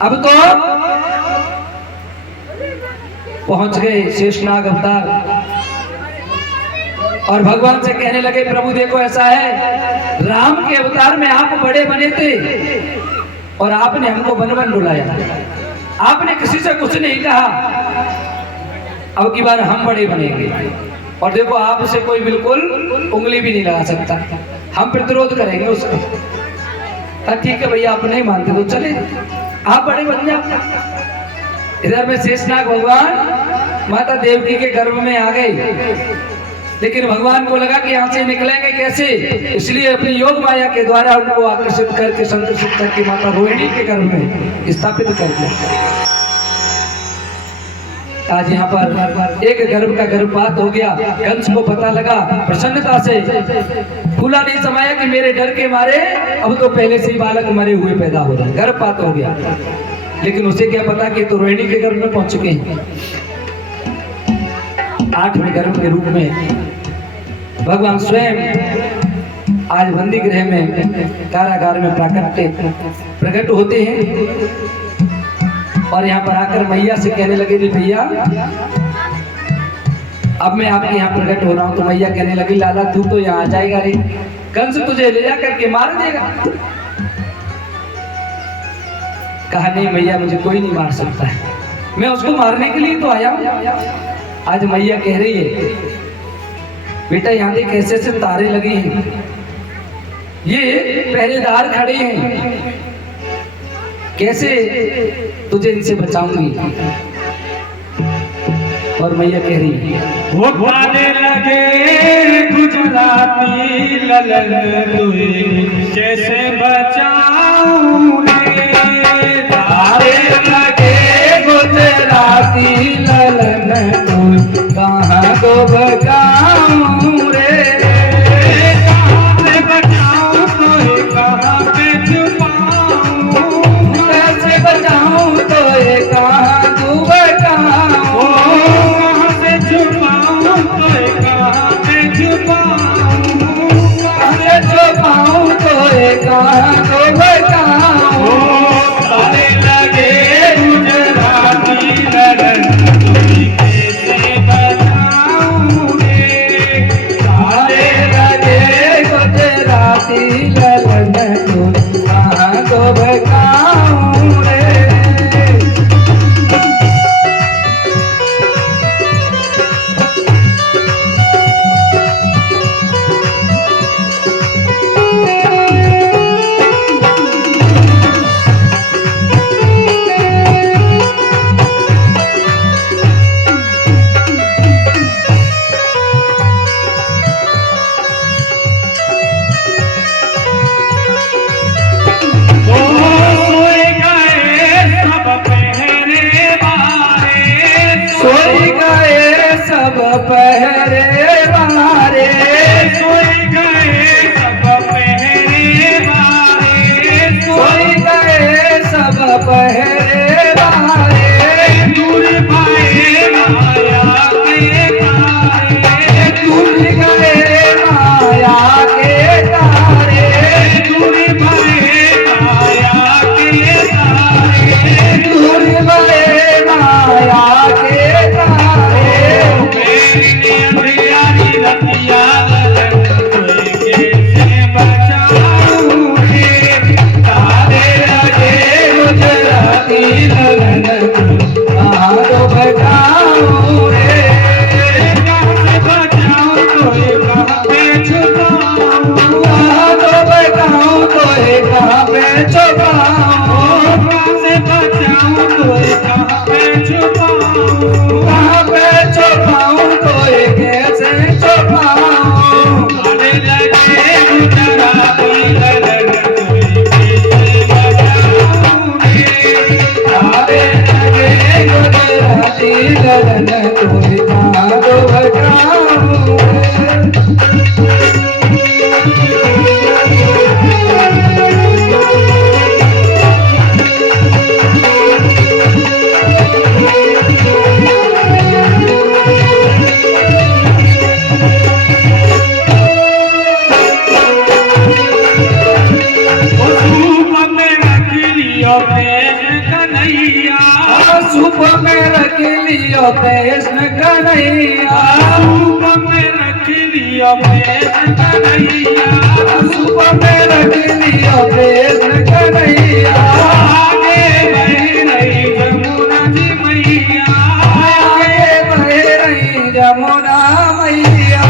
अब तो पहुंच गए शेषनाग अवतार, और भगवान से कहने लगे, प्रभु देखो ऐसा है, राम के अवतार में आप बड़े बने थे और आपने हमको वन वन बुलाया, आपने किसी से कुछ नहीं कहा। अब की बार हम बड़े बनेंगे, और देखो आपसे कोई बिल्कुल उंगली भी नहीं लगा सकता, हम प्रतिरोध करेंगे उसका। ठीक है भैया, आप नहीं मानते तो चले, आप बड़े बन जाओ। इधर में शेषनाग भगवान माता देवकी के गर्भ में आ गए, लेकिन भगवान को लगा कि यहाँ से निकलेंगे कैसे, इसलिए अपनी योग माया के द्वारा उनको आकर्षित करके संकर्षित करके माता रोहिणी के गर्भ में स्थापित कर दिया। आज यहाँ पर एक गर्भ का गर्भपात हो गया। कंस को पता लगा, प्रसन्नता से फूला नहीं समाया कि मेरे डर के मारे अब तो पहले से ही बालक मरे हुए पैदा हो रहे, गर्भपात हो गया। लेकिन उसे क्या पता कि तो रोहिणी के गर्भ में पहुंच चुके हैं। 8वें गर्भ के रूप में भगवान स्वयं आज बंदी गृह में कारागार में प्रकट होते हैं, और यहाँ पर आकर मैया से कहने लगे, जी भैया अब मैं आपके यहाँ प्रकट हो रहा हूँ। तो मैया कहने लगी, लाला तू तो यहाँ आ जाएगा रे, कंस तुझे ले जा करके मार देगा। कहा नहीं मैया, मुझे कोई नहीं मार सकता है, मैं उसको मारने के लिए तो आया हूँ। आज मैया कह रही है, बेटा यहाँ देख कैसे ऐसे तारे लगे हैं, ये पहरेदार खड़े हैं, कैसे तुझे इनसे बचाऊंगी। और मैया कह रही है, वो गाने लगे गुजराती ललन तुझे कैसे बचाऊं रे, तारे लगे गुजराती ललन तुझे कहाँ को बचाऊं रे, कहाँ से बचाऊं तुझे कहाँ पे छुपाऊं, कैसे बचाऊं तो ये कहाँ तू बचाऊं, कहाँ से छुपाऊं तुझे कहाँ पे छुपाऊं, कहाँ छुपाऊं तो ये कहाँ को बचाऊं, पहरे वारे दूर पाए माया के तारे दूर गए माया के तारे दूर पाए माया के तारे दूर गए माया के तारे मेरी अंधियारी रतिया कोई कैसे बचाऊं रे तारे लगे गुजराती लगन कहाँ तो बचाऊं रे कहाँ से बचाऊं कोई कहाँ पे छुपाऊं कहाँ तो बचाऊं तो कहाँ पे छुपाऊं कहाँ से बचाऊं कोई कहाँ पे छुपाऊं कहाँ पे छुपाऊं तो कैसे छुपाऊं तारे लगे गुजराती लगन कोई कैसे बचाऊं रे तारे लगे गुजराती लगन कोई कहाँ तो बचाऊं रे धूप में रख लियो प्रेम कन्हैया सूप में रख लियो कृष्ण कन्हैया धूप में रख लियो प्रेम कन्हैया सूप में रख लियो कृष्ण कन्हैया आगे बह रही जमुना जी मैया आगे बह रही जमुना मैया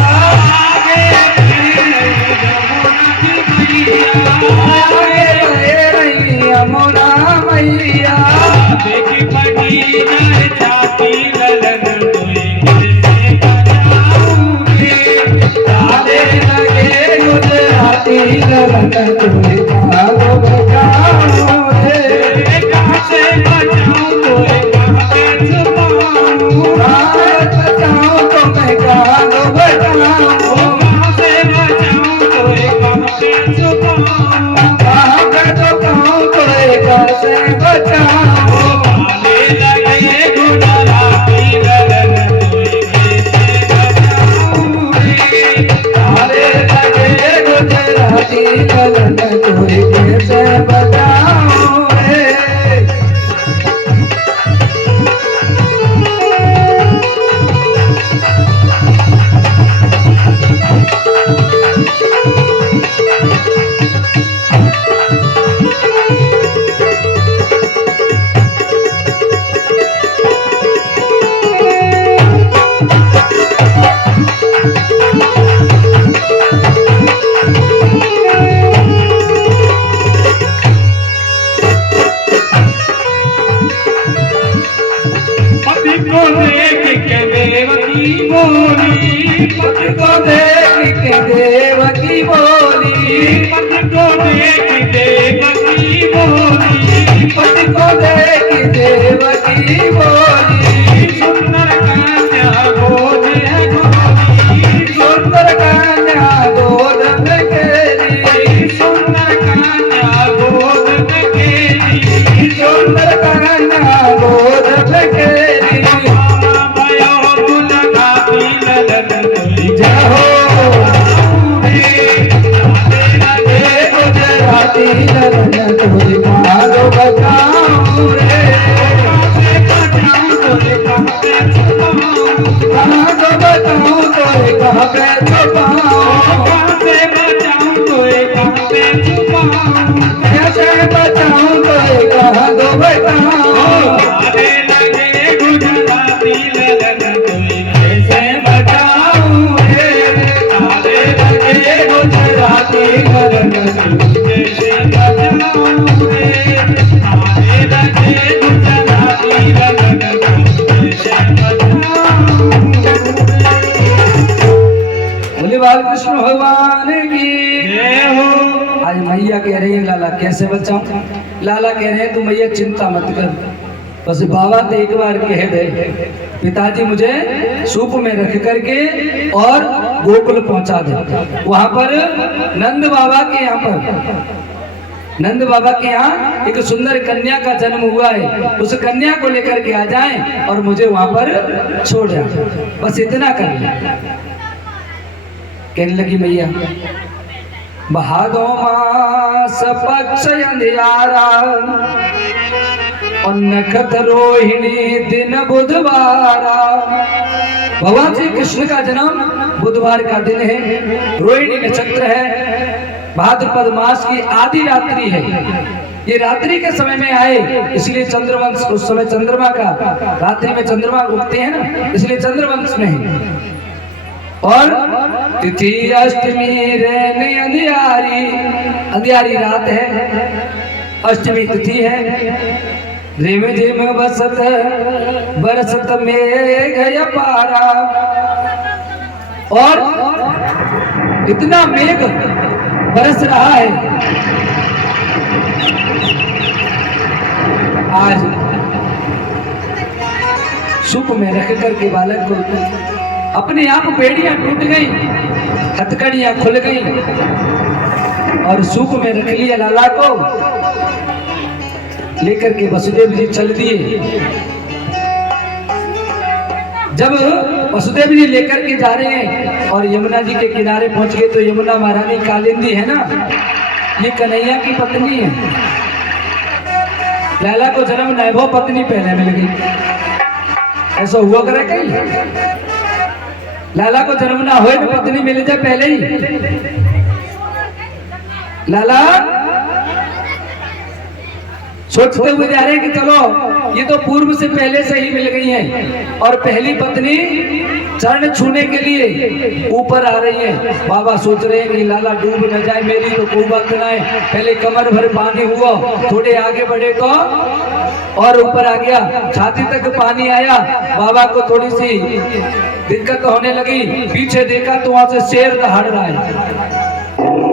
आगे बह रही जमुना जी मैया आगे बह रही यमुना मैया देखी पड़ी जाए छाती ललन कोई कैसे बचाऊं रे तारे लगे गुजराती लगन कोई कहाँ तो बचाऊं रे कहाँ से बचाऊं कोई कहाँ पे छुपाऊं कहाँ बचाऊं तो मैं कहाँ तो बचाऊं कहाँ से बचाऊं कोई कहाँ पे छुपाऊं कहाँ पे तो कहूँ तो कैसे बचाऊं ताले लगे गुजराती लगन कोई कैसे बचाऊं रे तारे लगे गुजराती लगन कोई कैसे बचाऊं रे पति को देख के देवकी बोली पति को देख के देवकी बोली पति को देख देवकी बोली पति को देख देवकी बोली सुंदर कन्या गोद है गोरी सुंदर कन्या गोद में खेली सुंदर कन्या गोद में खेली सुंदर कन्या गोद में खेली मामा भयो गुलगाती ललन कोई जय हो रे ताले लगे हे गुजराती लगन कोई कहाँ तो बचाऊं रे कहाँ से बचाऊं कोई कहाँ पे छुपाऊं कहाँ तो बचाऊं तो कहाँ पे छुपाऊं कहाँ से बचाऊं कोई कहाँ पे छुपाऊं कैसे बचाऊं तो कहाँ तो बचाऊं तारे लगे गुजराती लगन कोई कैसे बचाऊं रे तारे लगे गुजराती लगन कैसे बचाऊं रे तारे लगे गुजराती लगन कैसे बचाऊं बोले बालकृष्ण भगवान की जय हो आज मैया कह रही है लाला कैसे बचाऊं लाला कह रहे हैं तू मैया चिंता मत कर बस बाबा तो एक बार कह दे पिताजी मुझे सूप में रख करके और गोकुल पहुंचा दे वहां पर नंद बाबा के यहाँ पर नंद बाबा के यहाँ एक सुंदर कन्या का जन्म हुआ है, उस कन्या को लेकर के आ जाएं और मुझे वहां पर छोड़ जाए, बस इतना कर ले। कहने लगी मैया भादो मास पक्ष अंधियारा और नखत रोहिणी दिन बुधवारा। भगवान श्री कृष्ण का जन्म बुधवार का दिन है, रोहिणी नक्षत्र है, भाद्रपद मास की आधी रात्रि है। ये रात्रि के समय में आए इसलिए चंद्रवंश, उस समय चंद्रमा का, रात्रि में चंद्रमा उगते हैं ना, इसलिए चंद्रवंश में है। और तिथि अष्टमी रहने अंधियारी, अंधियारी रात है, अष्टमी तिथि है। रिम झिम बसत बरसत मेघ पारा, और इतना मेघ बरस रहा है। आज सुख में रख करके बालक को अपने आप बेड़ियां टूट गई, हथकड़ियां खुल गई और सुख में रख लिया लाला को। लेकर के वसुदेव जी चल दिए। जब वसुदेव जी लेकर के जा रहे हैं और यमुना जी के किनारे पहुंच गए तो यमुना महारानी कालिंदी है ना, ये कन्हैया की पत्नी है। लैला को जन्म नैभव पत्नी पहले मिल गई, ऐसा हुआ करे कहीं? लाला को जन्म ना हो तो पत्नी मिल जाए पहले ही। लाला सोचते हुए जा रहे हैं कि चलो ये तो पूर्व से पहले से ही मिल गई हैं, और पहली पत्नी चरण छूने के लिए ऊपर आ रही है। बाबा सोच रहे हैं कि लाला डूब न जाए, मेरी तो कोई बात ना है। पहले कमर भर पानी हुआ, थोड़े आगे बढ़े तो और ऊपर आ गया, छाती तक पानी आया। बाबा को थोड़ी सी दिक्कत होने लगी, पीछे देखा तो वहां से शेर दहाड़ रहा है।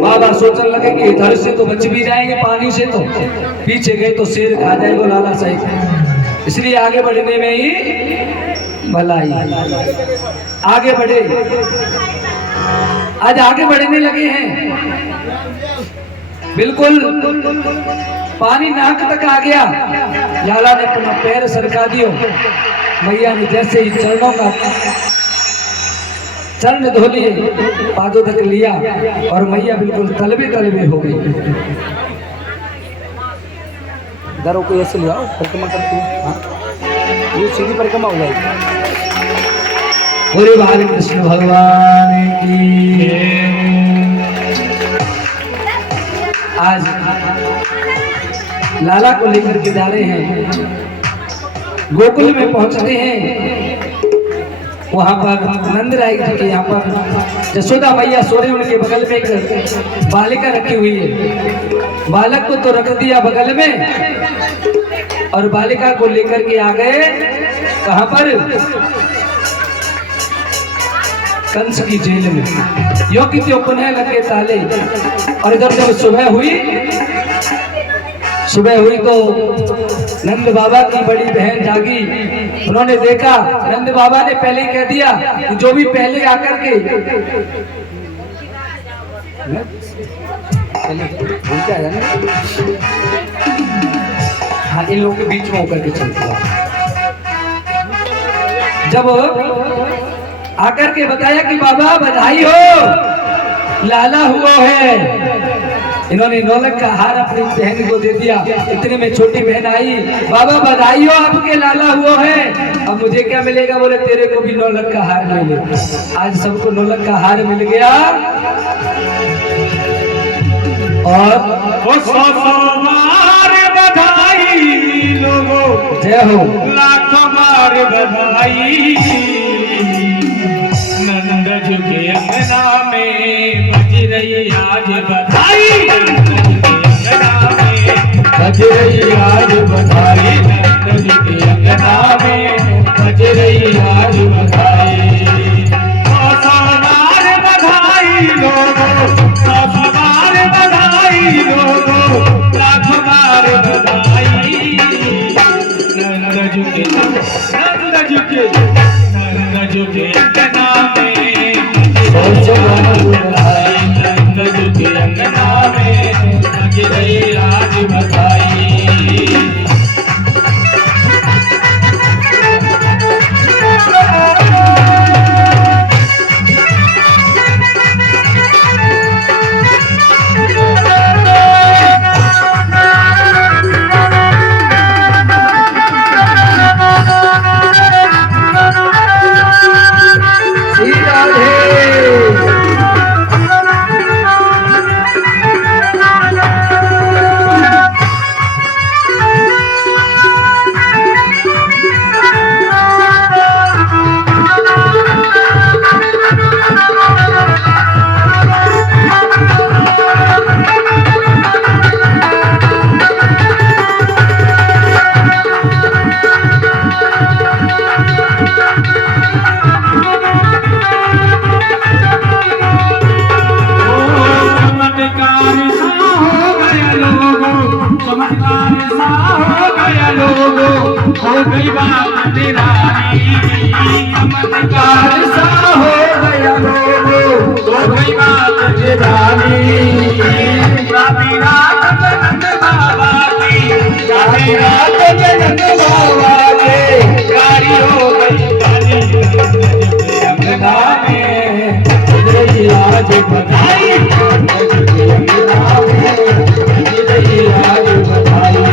बाबा सोचने लगे कि इधर से तो बच भी जाएंगे पानी से, तो पीछे गए तो शेर खा जाएगा लाला साहब, इसलिए आगे बढ़ने में ही भलाई। आगे बढ़े, आज आगे बढ़ने लगे हैं, बिल्कुल पानी नाक तक आ गया। लाला ने अपना पैर सरका दियो, मैया ने जैसे ही चरणों का चरण धो लिए, पादों तक लिया और मैया बिल्कुल तलबे तलबे हो गई। दरों को ऐसे ले आओ, परिक्रमा करती हूँ, ये सीधी परिक्रमा हो जाएगी। बोले बाल कृष्ण भगवान की। आज लाला को लेकर के जा रहे हैं, गोकुल में पहुंचते हैं। वहां पर नंद राय जी के यहाँ पर यशोदा मैया सो रहे, उनके बगल में एक बालिका रखी हुई है। बालक को तो रख दिया बगल में और बालिका को लेकर के आ गए कहां पर? कंस की जेल में। यो की त्यो पुनः लगे ताले। और इधर जब सुबह हुई तो नंद बाबा की बड़ी बहन जागी, उन्होंने देखा, नंद बाबा ने पहले ही कह दिया कि जो भी पहले आकर के हाँ इन लोगों के बीच में होकर के चलता। जब आकर के बताया कि बाबा बधाई हो, लाला हुआ है, इन्होंने नौलक का हार अपनी बहन को दे दिया। इतने में छोटी बहन आई, बाबा बधाई हो, आपके लाला हुआ है, अब मुझे क्या मिलेगा? बोले तेरे को भी नौलक का हार मिले। आज सबको नौलक का हार मिल गया और बधाई लोगों, जय हो, लाखों बार बधाई। नंद जी के अंगना में बज रही आज बधाई, बज रही आज बधाई, नंद जी के अंगना में बज रही आज बधाई। सवार बधाई लोगों, सवार बधाई लोगों, लाख बार बधाई। नंद जी के अंगना में बज रही आज हो गई बात निराली, चमत्कार सा हो गया लोगो, हो गई बात निराली। राती रात नंद बाबा की, राती रात नंद बाबा के गाड़ी हो गई काली, अंगना में रही आज बधाई, अंगना में रही आज बधाई।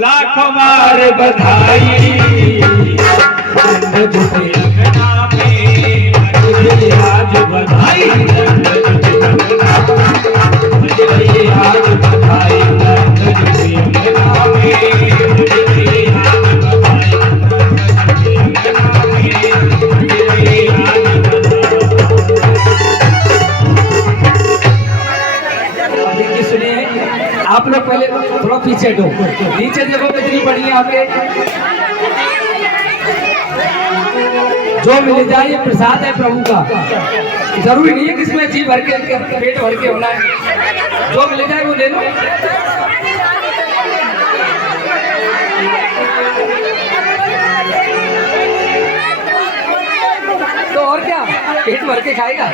लाखों बार बधाई, आज बधाई, आज बधाई। आप लोग पहले थोड़ा पीछे हटो, नीचे देखो कितनी बढ़िया आपके जो मिल जाए ये प्रसाद है प्रभु का। जरूरी नहीं है कि इसमें जी भर के पेट भर के होना है, जो मिल जाए वो ले लो। तो और क्या, पेट भर के खाएगा।